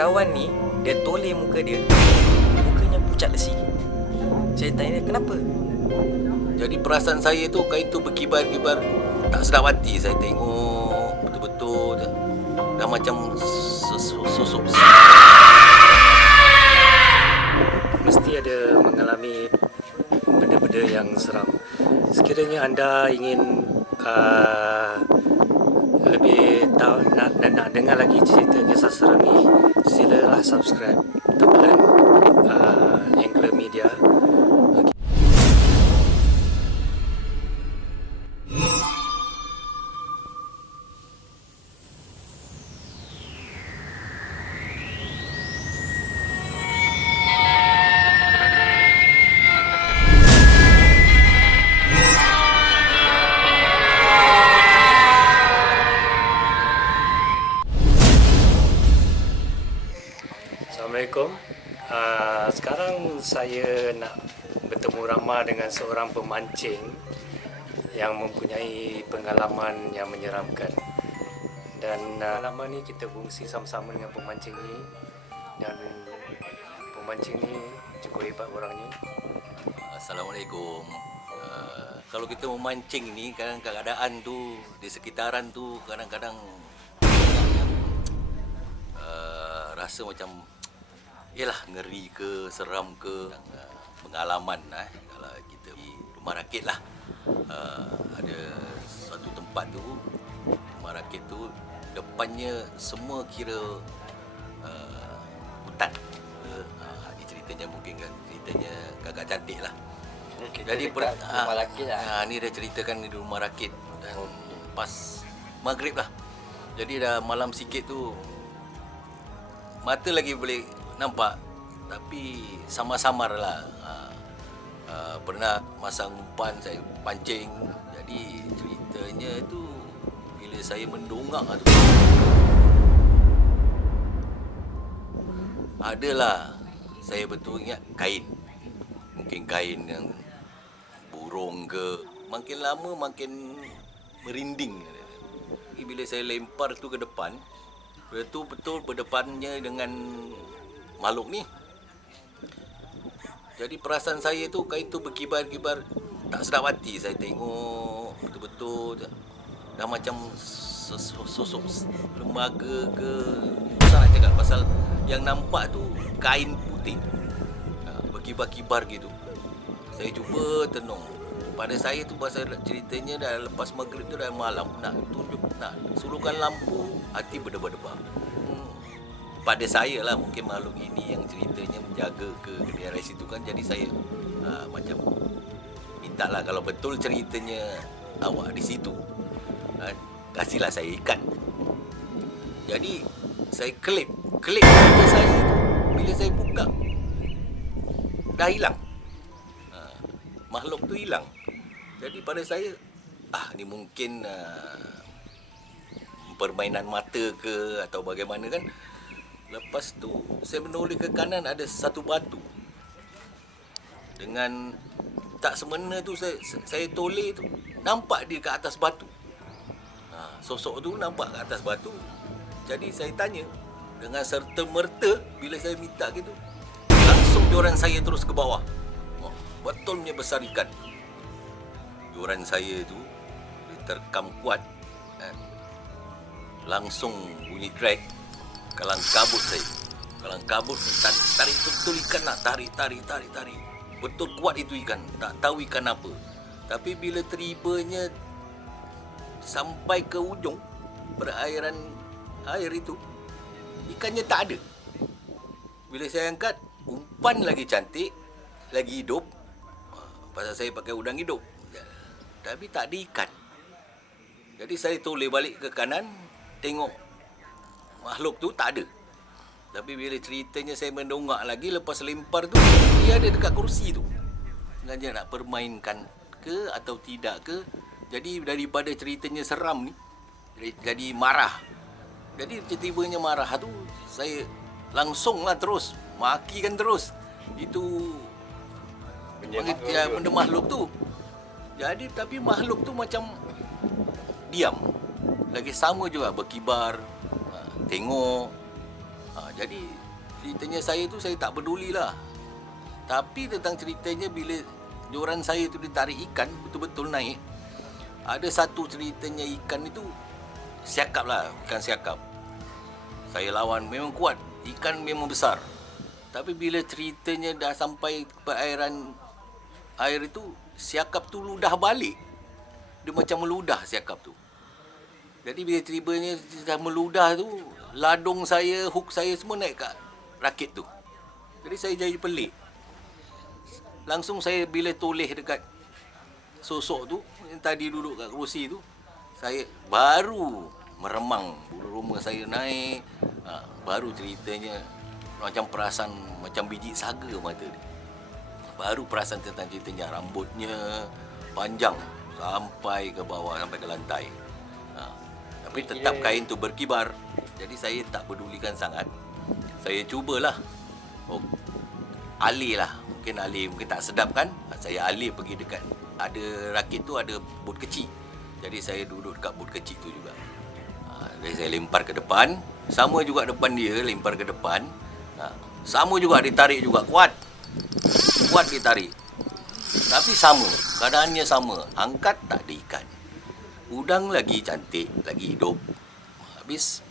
kawan ni, dia toleh muka dia. Mukanya pucat lesi. Saya tanya dia, kenapa? Jadi perasaan saya tu, kain tu berkibar-kibar. Tak sedap hati saya tengok betul-betul. Dah macam susuk. Mesti ada mengalami benda-benda yang seram. Sekiranya anda ingin lebih tahu, nak dengar lagi cerita kisah seram ni, silalah subscribe tekan Angler Media. Assalamualaikum. Sekarang saya nak bertemu ramah dengan seorang pemancing yang mempunyai pengalaman yang menyeramkan. Dan pengalaman ni kita kongsi sama-sama dengan pemancing ni. Dan pemancing ni cukup hebat orangnya. Assalamualaikum. Kalau kita memancing ni, kadang-kadang keadaan tu di sekitaran tu kadang-kadang rasa macam ialah ngeri ke, seram ke, pengalaman kalau kita di rumah rakit lah. Ada suatu tempat tu, rumah rakit tu depannya semua kira hutan. Ini ceritanya mungkin kan, ceritanya kakak cantik lah. Jadi rumah rakit lah. ni dia ceritakan di rumah rakit dan pas maghrib lah. Jadi dah malam sikit tu, mata lagi boleh nampak, tapi samar-samar lah. Pernah masang umpan, saya pancing. Jadi ceritanya tu bila saya mendongak tu, adalah saya betul ingat kain. Mungkin kain yang burung ke, makin lama makin merinding. Bila saya lempar tu ke depan, betul berdepannya dengan makhluk ni. Jadi perasaan saya tu, kain tu berkibar-kibar. Tak sedap hati saya tengok betul-betul. Dah macam sosok lembaga ke. Susah nak cakap pasal yang nampak tu kain putih, berkibar-kibar gitu. Saya cuba tenung. Pada saya tu pasal ceritanya dah lepas maghrib tu dah malam. Nak sulukan lampu, hati berdebar-debar. Pada saya lah, mungkin makhluk ini yang ceritanya menjaga ke daerah situ kan. Jadi saya macam minta lah, kalau betul ceritanya awak di situ, kasihlah saya ikan. Jadi saya klip mata saya tu. Bila saya buka, dah hilang. Makhluk tu hilang. Jadi pada saya, ni mungkin permainan mata ke atau bagaimana kan. Lepas tu saya menoleh ke kanan, ada satu batu. Dengan tak semena tu saya toleh tu, nampak dia ke atas batu. Sosok tu nampak ke atas batu. Jadi saya tanya dengan serta-merta, bila saya minta gitu, langsung joran saya terus ke bawah. Betul punya besar ikan. Joran saya tu diterkam kuat. Langsung bunyi drag. Kalang kabut saya. Kalang kabut, tarik betul ikan nak. Tarik. Betul kuat itu ikan. Tak tahu ikan apa. Tapi bila teribanya sampai ke ujung perairan air itu, ikannya tak ada. Bila saya angkat, umpan lagi cantik, lagi hidup. Pasal saya pakai udang hidup. Tapi tak ada ikan. Jadi saya toleh balik ke kanan, tengok makhluk tu tak ada. Tapi bila ceritanya saya mendongak lagi, lepas lempar tu, dia ada dekat kerusi tu. Sengaja nak permainkan ke atau tidak ke. Jadi daripada ceritanya seram ni, jadi marah. Jadi tiba-tibanya marah tu, saya langsung lah terus makikan terus. Itu benda makhluk tu. Jadi tapi makhluk tu macam diam. Lagi sama juga berkibar. Tengok. Jadi ceritanya saya tu saya tak pedulilah. Tapi tentang ceritanya bila joran saya tu ditarik ikan betul-betul naik, ada satu ceritanya ikan itu siakap lah, ikan siakap. Saya lawan memang kuat, ikan memang besar. Tapi bila ceritanya dah sampai perairan air itu, siakap tu ludah balik. Dia macam meludah siakap tu. Jadi bila tibanya dah meludah tu, ladung saya, hook saya semua naik kat rakit tu. Jadi saya jadi pelik. Langsung saya bila toleh dekat sosok tu yang tadi duduk kat kerusi tu, saya baru meremang, bulu roma saya naik. Baru ceritanya macam perasan macam biji saga mata dia. Baru perasan tentang ceritanya, rambutnya panjang sampai ke bawah, sampai ke lantai. Tapi tetap kain tu berkibar. Jadi saya tak pedulikan sangat. Saya cubalah alih lah. Mungkin tak sedap kan. Saya alih pergi dekat, ada rakit tu ada bot kecil. Jadi saya duduk dekat bot kecil tu juga. Jadi saya lempar ke depan. Sama juga depan dia, lempar ke depan. Sama juga ditarik juga, kuat ditarik. Tapi sama, keadaannya sama. Angkat tak ada ikan. Udang lagi cantik, lagi hidup. Habis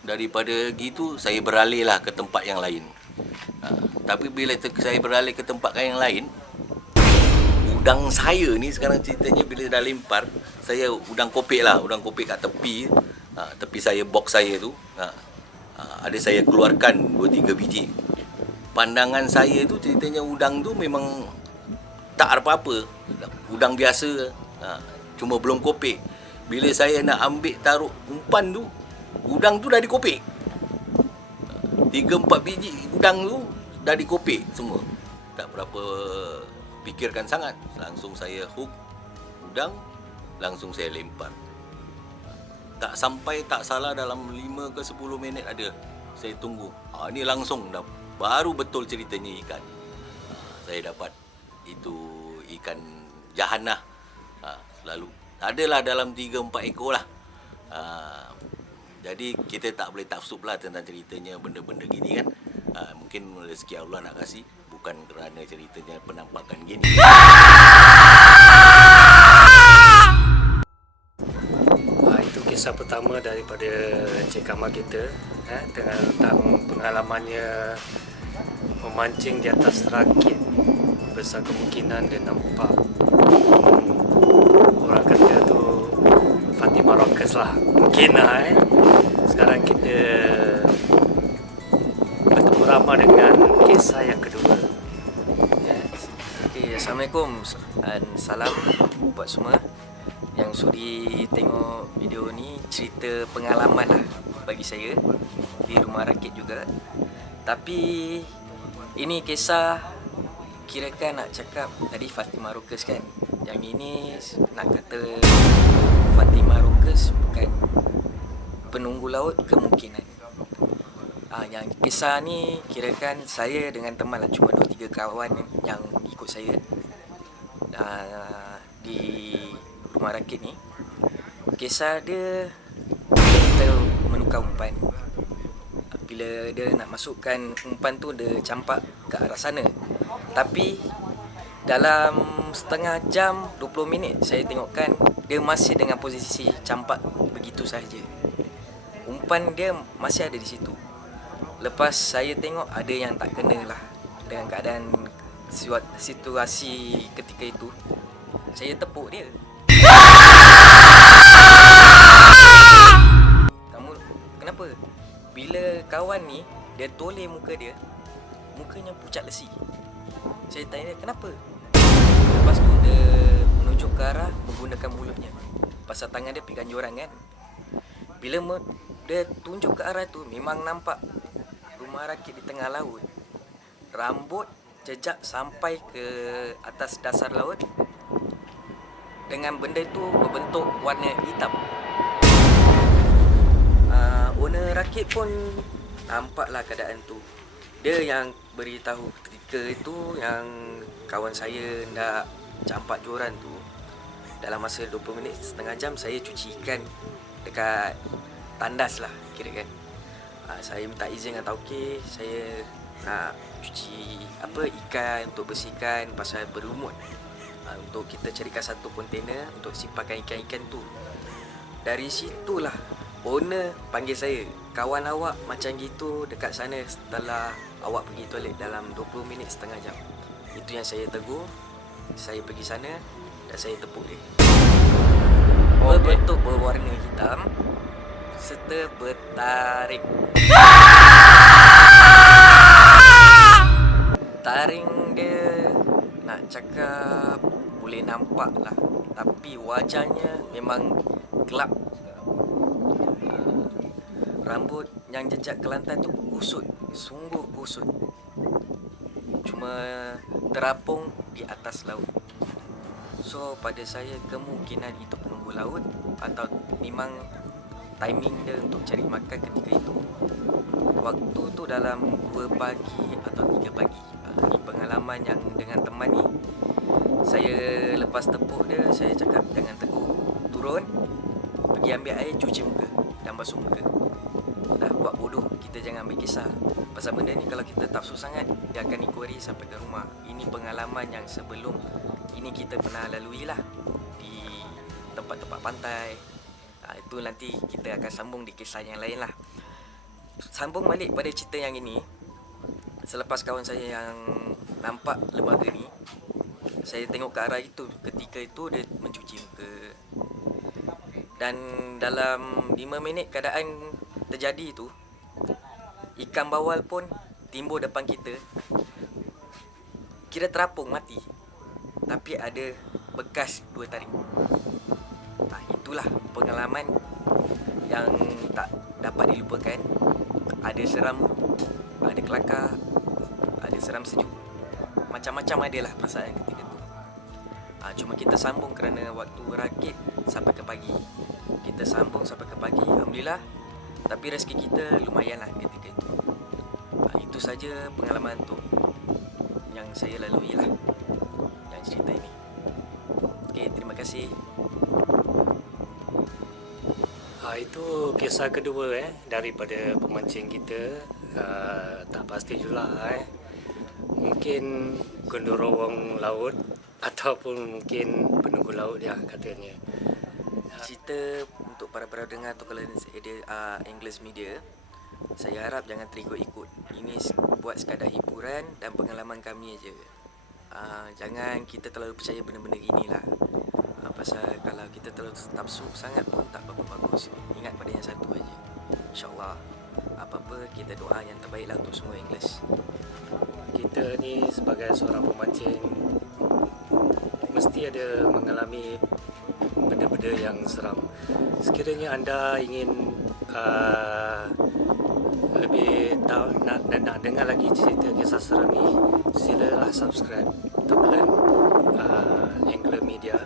daripada gitu saya beralih lah ke tempat yang lain. Tapi bila saya beralih ke tempat yang lain, udang saya ni sekarang ceritanya bila dah lempar, saya udang kopek kat tepi. Tepi saya, box saya tu, ada saya keluarkan 2-3 biji. Pandangan saya tu ceritanya udang tu memang tak ada apa-apa, udang biasa, cuma belum kopek. Bila saya nak ambil taruh umpan tu, udang tu dah dikopek. 3-4 biji udang tu dah dikopek semua. Tak berapa fikirkan sangat, langsung saya hook udang, langsung saya lempar. Tak sampai tak salah dalam 5 ke 10 minit ada saya tunggu. Ni langsung dah baru betul ceritanya ikan. Saya dapat itu ikan jahanah. Selalu adalah dalam 3-4 ekor lah. Jadi kita tak boleh tafsub lah tentang ceritanya benda-benda gini kan. Mungkin rezeki Allah nak kasih, bukan kerana ceritanya penampakan gini. Itu kisah pertama daripada Encik Kamal kita, tentang pengalamannya memancing di atas rakit. Besar kemungkinan dia nampak orang kata tu Fatimah Rockers lah, mungkin lah. Sekarang kita bertemu ramah dengan kisah yang kedua. Okay, Assalamualaikum dan salam buat semua yang sudi tengok video ni. Cerita pengalaman lah bagi saya di rumah rakit juga. Tapi ini kisah, kirakan nak cakap tadi Fatimah Rockers kan. Yang ini nak kata Fatimah Rockers bukan penunggu laut kemungkinan. Yang kisah ni kirakan saya dengan teman lah, cuma 2-3 kawan yang ikut saya di rumah rakit ni. Kisah dia, kita menukar umpan. Bila dia nak masukkan umpan tu, dia campak ke arah sana. Tapi dalam setengah jam 20 minit saya tengokkan dia masih dengan posisi campak begitu sahaja. Umpan dia masih ada di situ. Lepas saya tengok ada yang tak kena lah dengan keadaan situasi ketika itu, saya tepuk dia. Kamu kenapa? Bila kawan ni dia toleh muka dia, mukanya pucat lesi. Saya tanya dia kenapa. Lepas tu dia menunjuk ke arah menggunakan mulutnya. Pasal tangan dia pegang joran kan. Bila dia tunjuk ke arah tu, memang nampak rumah rakit di tengah laut. Rambut jejak sampai ke atas dasar laut. Dengan benda itu berbentuk warna hitam. Owner rakit pun nampaklah keadaan tu. Dia yang beritahu ketika itu yang kawan saya nak campak joran tu. Dalam masa 20 minit, setengah jam saya cuci ikan dekat tandas lah kira kan. Saya minta izin dengan tauke, saya nak cuci ikan untuk bersihkan pasal berlumut. Untuk kita carikan satu kontena untuk simpankan ikan-ikan tu. Dari situlah owner panggil saya, kawan awak macam gitu dekat sana setelah awak pergi toilet dalam 20 minit setengah jam. Itu yang saya tegur. Saya pergi sana dan saya tepuk dia. Berbentuk berwarna hitam serta bertaring. Taring dia nak cakap boleh nampak lah, tapi wajahnya memang gelap. Rambut yang jejak ke lantai tu kusut, sungguh kusut. Cuma terapung di atas laut. So pada saya kemungkinan itu penunggu laut atau memang timing dia untuk cari makan ketika itu. Waktu tu dalam 2 pagi atau 3 pagi. Ini pengalaman yang dengan teman ni. Saya lepas tepuk dia, saya cakap jangan tegur, turun, pergi ambil air, cuci muka dan basuh muka. Dah buat bodoh, kita jangan ambil kisah. Pasal benda ni kalau kita tafsu sangat, dia akan inquiry sampai ke rumah. Ini pengalaman yang sebelum ini kita pernah lalui lah di tempat-tempat pantai. Itu nanti kita akan sambung di kisah yang lain lah. Sambung balik pada cerita yang ini. Selepas kawan saya yang nampak lembaga ni, saya tengok ke arah itu. Ketika itu dia mencuci muka. Dan dalam 5 minit keadaan terjadi itu, ikan bawal pun timbul depan kita. Kira terapung mati, tapi ada bekas 2 taring. Itulah pengalaman yang tak dapat dilupakan. Ada seram, ada kelakar, ada seram sejuk. Macam-macam adalah perasaan ketika itu. Cuma kita sambung kerana waktu rakit sampai ke pagi. Kita sambung sampai ke pagi, alhamdulillah. Tapi rezeki kita lumayanlah ketika itu. Itu saja pengalaman tu yang saya lalui lah, yang cerita ini. Okey, terima kasih. Itu kisah kedua daripada pemancing kita. Tak pasti juga mungkin genderowong laut ataupun mungkin penunggu laut ya katanya. Cerita untuk para pendengar atau kalau ada English media, saya harap jangan terikut-ikut. Ini buat sekadar hiburan dan pengalaman kami aja. Jangan kita terlalu percaya benda-benda inilah. Pasal kalau kita terlalu nafsu sangat pun tak berapa bagus. Ingat pada yang satu aja. InsyaAllah apa-apa kita doa yang terbaiklah untuk semua English. Kita ni sebagai seorang pemancing mesti ada mengalami benda-benda yang seram. Sekiranya anda ingin lebih tahu nak dengar lagi cerita kisah seram ni, silalah subscribe Tebelan Angler Media.